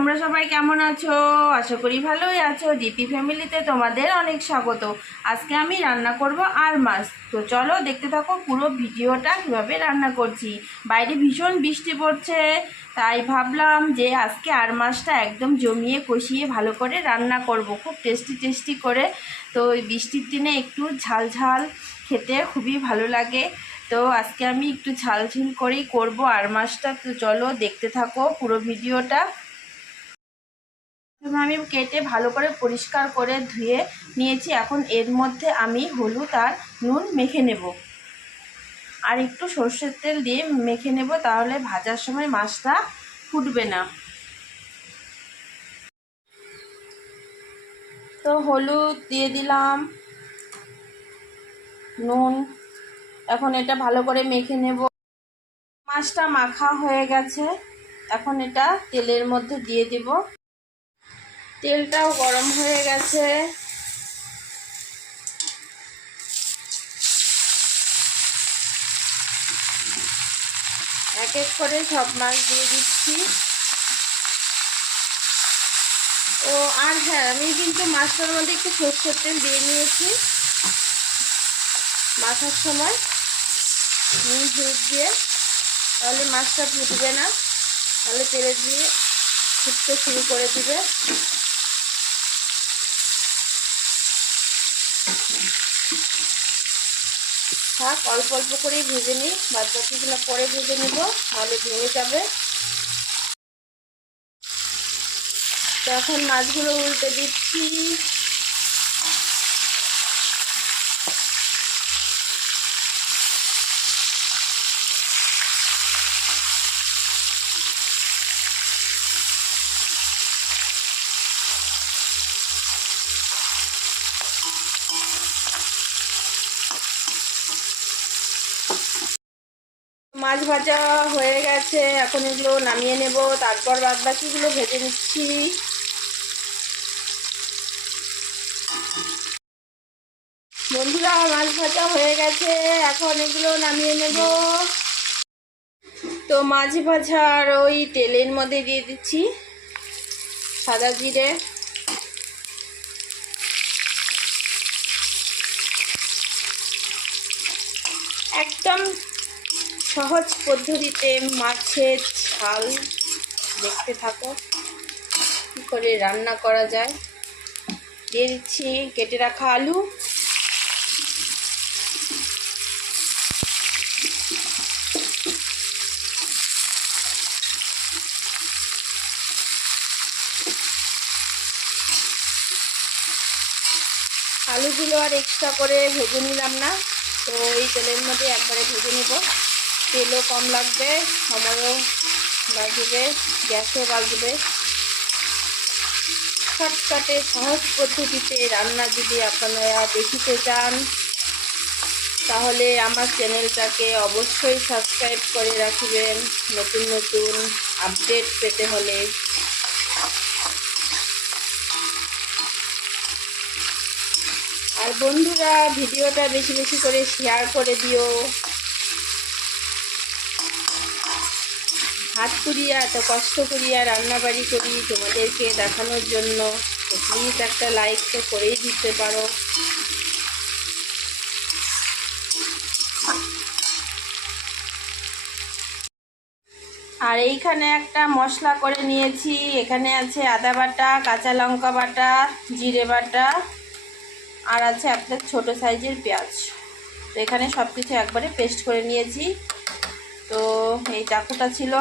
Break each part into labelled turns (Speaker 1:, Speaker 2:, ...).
Speaker 1: তোমরা সবাই কেমন আছো? আশা করি ভালোই আছো। ডিপি ফ্যামিলিতে তোমাদের অনেক স্বাগত। আজকে আমি রান্না করব আর মাছ তো চলো দেখতে থাকো পুরো ভিডিওটা কীভাবে রান্না করছি। বাইরে ভীষণ বৃষ্টি পড়ছে, তাই ভাবলাম যে আজকে আর মাছটা একদম জমিয়ে কষিয়ে ভালো করে রান্না করব। খুব টেস্টি টেস্টি করে। তো ওই বৃষ্টির দিনে একটু ঝাল ঝাল খেতে খুবই ভালো লাগে। তো আজকে আমি একটু ঝাল ঝিল করেই করব আর মাছটা তো চলো দেখতে থাকো পুরো ভিডিওটা। আমি কেটে ভালো করে পরিষ্কার করে ধুয়ে নিয়েছি। এখন এর মধ্যে আমি হলুদ আর নুন মেখে নেব। আর একটু সর্ষের তেল দিয়ে মেখে নেব, তাহলে ভাজার সময় মাছটা ফুটবে না। তো হলুদ দিয়ে দিলাম, নুন। এখন এটা ভালো করে মেখে নেব। মাছটা মাখা হয়ে গেছে। এখন এটা তেলের মধ্যে দিয়ে দিব। তেলটাও গরম হয়ে গেছে। এক এক করে সব মাছ দিয়ে দিচ্ছি। ও, আর হ্যাঁ আমি কিন্তু মাছটার মধ্যে একটু সর্ষের তেল দিয়ে নিয়েছি। মাখার সময় নুন, হলুদ দিয়ে। তাহলে মাছটা ফুটবে না। তাহলে তেলে দিয়ে ফুটতে শুরু করে দিবে। থাক, অল্প অল্প করেই ভেজে নিই। বাদ বাকিগুলো পরে ভেজে নিব তাহলে ভেঙে যাবে। তো এখন মাছগুলো উল্টে দিচ্ছি। মাছ ভাজা হয়ে গেছে, এখন এগুলো নামিয়ে নেব, তারপর বাদ বাকিগুলো ভেজে নিচ্ছি। বন্ধুরা, মাছ ভাজা হয়ে গেছে, এখন এগুলো নামিয়ে নেব। তো মাছ ভাজার ওই তেলের মধ্যে দিয়ে দিচ্ছি সাদা জিরে। একদম সহজ পদ্ধতিতে মাছের ঝাল দেখতে থাকো। কী করে রান্না করা যায়? দিয়ে দিচ্ছি কেটে রাখা আলু। আলুগুলো আর এক্সট্রা করে ভেজে নিলাম না, তো এই তেলের মধ্যে একবারে ভেজে নিব। তেলও কম লাগবে, সময়ও বাঁচবে, গ্যাসও বাঁচবে। শর্টকাটে সহজ পদ্ধতিতে রান্না যদি আপনারা দেখিতে চান, তাহলে আমার চ্যানেলটাকে অবশ্যই সাবস্ক্রাইব করে রাখবেন, নতুন নতুন আপডেট পেতে হলে। আর বন্ধুরা, ভিডিওটা বেশি বেশি করে শেয়ার করে দিও। হাত করিয়া এত কষ্ট করিয়া রান্নাবাড়ি করি তোমাদেরকে দেখানোর জন্য, তো প্লিজ একটা লাইক তো করেই দিতে পারো। আর এইখানে একটা মশলা করে নিয়েছি, এখানে আছে আদা বাটা, কাঁচা লঙ্কা বাটা, জিরে বাটা, আর আছে একটা ছোট সাইজের পেঁয়াজ। তো এখানে সব কিছু একবারে পেস্ট করে নিয়েছি। তো এই চাকুটা ছিল।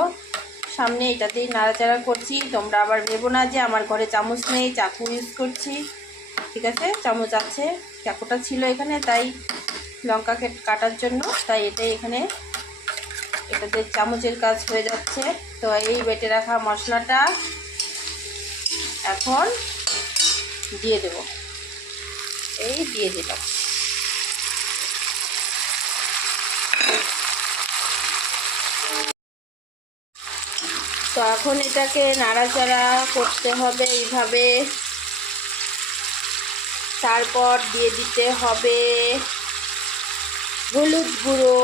Speaker 1: সামনে এটাতেই নাড়াচাড়া করছি। তোমরা আবার ভেবো না যে আমার ঘরে চামচ নেই, চাকু ইউজ করছি। ঠিক আছে? চামচ আছে, চাকুটা ছিল এখানে, তাই লঙ্কা কাটার জন্য, তাই এটাই এখানে। এটাতে চামচের কাজ হয়ে যাচ্ছে। তো এই বেটে রাখা মশলাটা এখন দিয়ে দেব। এই দিয়ে দিলাম। তো এখন এটাকে নাড়াচাড়া করতে হবে এইভাবে। তারপর দিয়ে দিতে হবে হলুদ গুঁড়ো।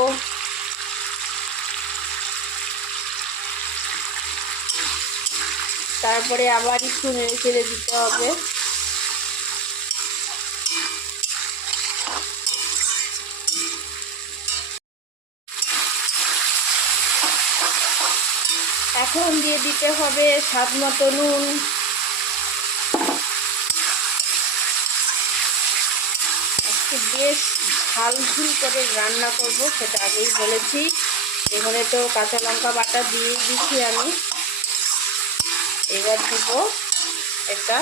Speaker 1: তারপরে আবার একটু নেড়ে চেড়ে দিতে হবে। এখন দিয়ে দিতে হবে স্বাদ মতো নুন। আজকে বেশ ঝাল ঝুল করে রান্না করব, সেটা আগেই বলেছি। এখানে তো কাঁচা লঙ্কা বাটা দিয়ে দিচ্ছি আমি। এবার দিব একটা,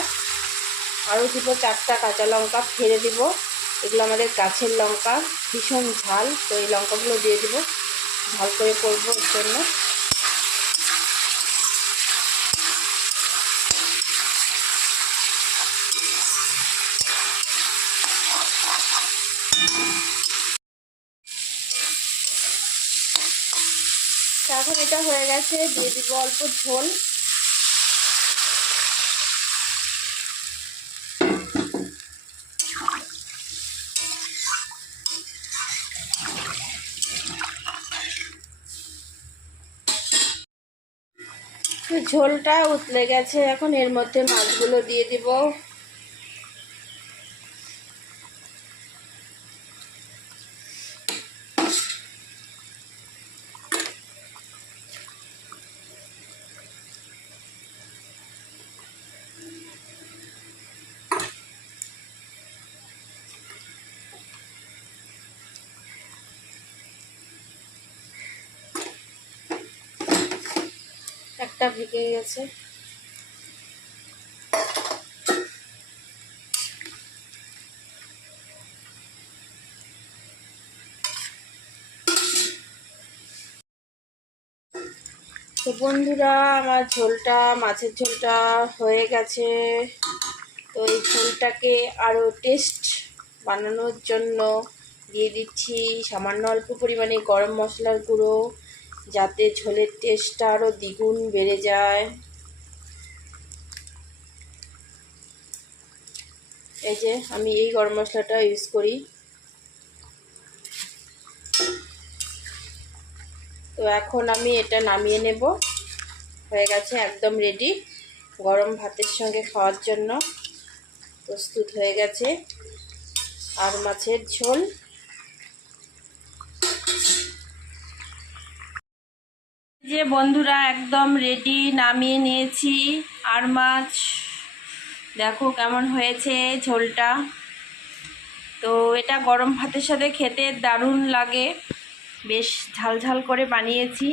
Speaker 1: আরও দিব চারটা কাঁচা লঙ্কা, ফেলে দিব। এগুলো আমাদের গাছের লঙ্কা, ভীষণ ঝাল, তো এই লঙ্কাগুলো দিয়ে দিব। ঝাল করে করব এর জন্য। এখন হয়ে গেছে, দিয়ে দিব অল্প ঝোল। ঝোলটা উতলে গেছে, এখন এর মধ্যে মাছগুলো দিয়ে দিব। একটা ভেঙে গেছে। তো বন্ধুরা, আমার ঝোলটা, মাছের ঝোলটা হয়ে গেছে। তো এই ঝোলটাকে আরও টেস্ট বানানোর জন্য দিয়ে দিচ্ছি সামান্য অল্প পরিমাণে গরম মশলার গুঁড়ো। যাতে ঝোলের টেস্টটা আরও দ্বিগুণ বেড়ে যায়। এই যে আমি এই গরম মশলাটা ইউজ করি। তো এখন আমি এটা নামিয়ে নেব। হয়ে গেছে একদম রেডি গরম ভাতের সঙ্গে খাওয়ার জন্য। প্রস্তুত হয়ে গেছে। আর মাছের ঝোল। যে বন্ধুরা একদম রেডি নামিয়ে নিয়েছি। আর মাছ দেখো কেমন হয়েছে ঝোলটা। তো এটা গরম ভাতের সাথে খেতে দারুণ লাগে। বেশ ঝাল ঝাল করে বানিয়েছি।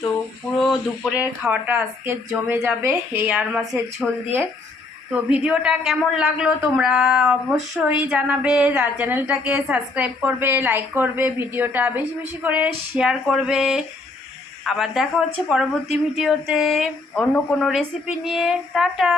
Speaker 1: তো পুরো দুপুরের খাওয়াটা আজকে জমে যাবে এই আর মাছের ঝোল দিয়ে। তো ভিডিওটা কেমন লাগল তোমরা অবশ্যই জানাবে আর চ্যানেলটাকে সাবস্ক্রাইব করবে লাইক করবে, ভিডিওটা বেশি বেশি করে শেয়ার করবে। আবার দেখা হচ্ছে পরবর্তী ভিডিওতে। অন্য কোনো রেসিপি নিয়ে। টাটা!